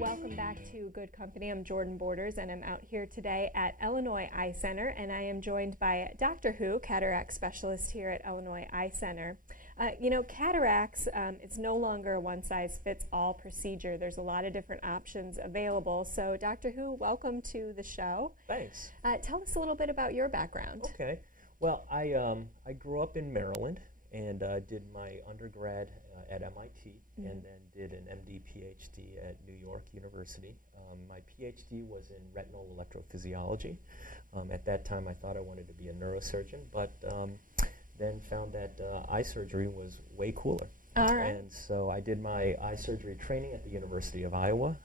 Welcome back to Good Company. I'm Jordan Borders, and I'm out here today at Illinois Eye Center, and I am joined by Dr. Who, cataract specialist here at Illinois Eye Center. Cataracts, it's no longer a one-size-fits-all procedure. There's a lot of different options available. So, Dr. Who, welcome to the show. Thanks. Tell us a little bit about your background. Okay. Well, I grew up in Maryland and did my undergrad at MIT and then did an MD PhD at New York University. My PhD was in retinal electrophysiology. At that time, I thought I wanted to be a neurosurgeon, but then found that eye surgery was way cooler. All right. And so I did my eye surgery training at the University of Iowa,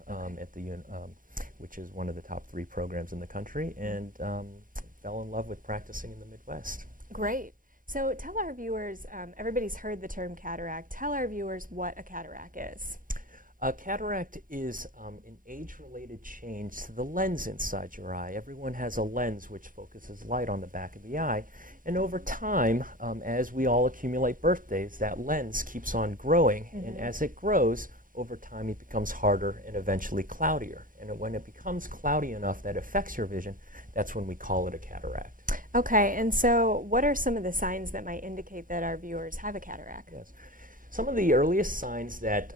which is one of the top 3 programs in the country, and fell in love with practicing in the Midwest. Great. So tell our viewers, everybody's heard the term cataract. Tell our viewers what a cataract is. A cataract is an age-related change to the lens inside your eye. Everyone has a lens which focuses light on the back of the eye. And over time, as we all accumulate birthdays, that lens keeps on growing. And as it grows, over time it becomes harder and eventually cloudier. And when it becomes cloudy enough that affects your vision, that's when we call it a cataract. Okay, and so what are some of the signs that might indicate that our viewers have a cataract? Yes. Some of the earliest signs that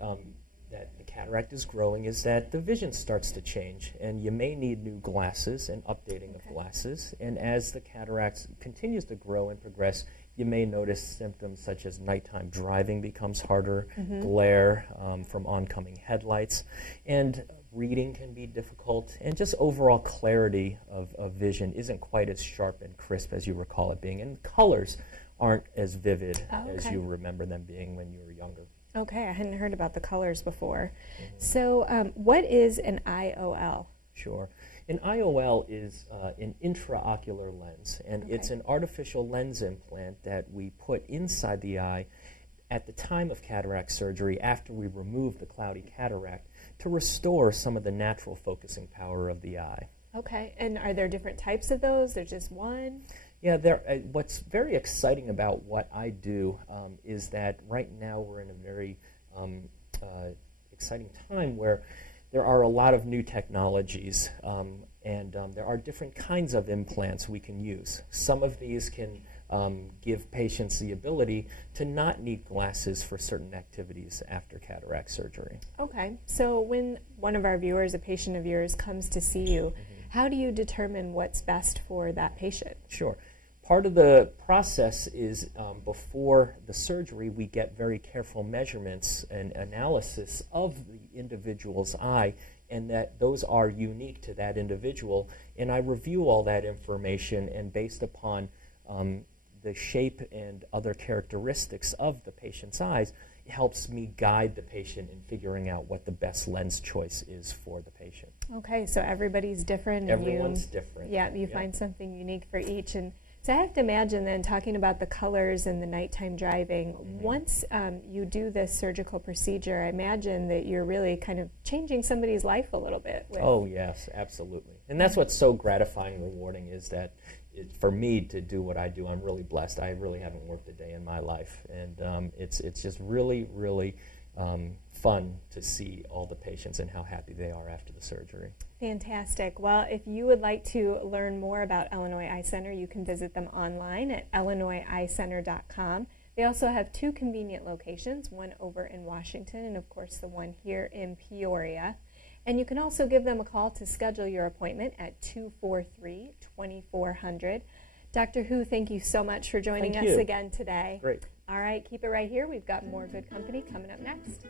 that the cataract is growing is that the vision starts to change, and you may need new glasses and updating of glasses. And as the cataract continues to grow and progress, you may notice symptoms such as nighttime driving becomes harder, glare from oncoming headlights, and reading can be difficult, and just overall clarity of vision isn't quite as sharp and crisp as you recall it being, and colors aren't as vivid as you remember them being when you were younger. Okay, I hadn't heard about the colors before. So what is an IOL? Sure. An IOL is an intraocular lens, and it's an artificial lens implant that we put inside the eye at the time of cataract surgery after we remove the cloudy cataract to restore some of the natural focusing power of the eye. Okay, and are there different types of those? There's just one? Yeah, what's very exciting about what I do is that right now we're in a very exciting time where there are a lot of new technologies and there are different kinds of implants we can use. Some of these can give patients the ability to not need glasses for certain activities after cataract surgery. Okay, so when one of our viewers, a patient of yours, comes to see you, how do you determine what's best for that patient? Sure. Part of the process is before the surgery, we get very careful measurements and analysis of the individual's eye, and that those are unique to that individual. And I review all that information, and based upon the shape and other characteristics of the patient's eyes, it helps me guide the patient in figuring out what the best lens choice is for the patient. Okay, so everybody's different. Everyone's different. Yeah, you find something unique for each. And so I have to imagine then, talking about the colors and the nighttime driving, once you do this surgical procedure, I imagine that you're really kind of changing somebody's life a little bit. Oh, yes, absolutely. And that's what's so gratifying and rewarding is that for me to do what I do, I'm really blessed. I really haven't worked a day in my life. And it's just really, really fun to see all the patients and how happy they are after the surgery. Fantastic. Well, if you would like to learn more about Illinois Eye Center, you can visit them online at illinoiseyecenter.com. They also have 2 convenient locations, one over in Washington and, of course, the one here in Peoria. And you can also give them a call to schedule your appointment at 243-2400. Dr. Who, thank you so much for joining us again today. Great. All right, keep it right here. We've got more Good Company coming up next.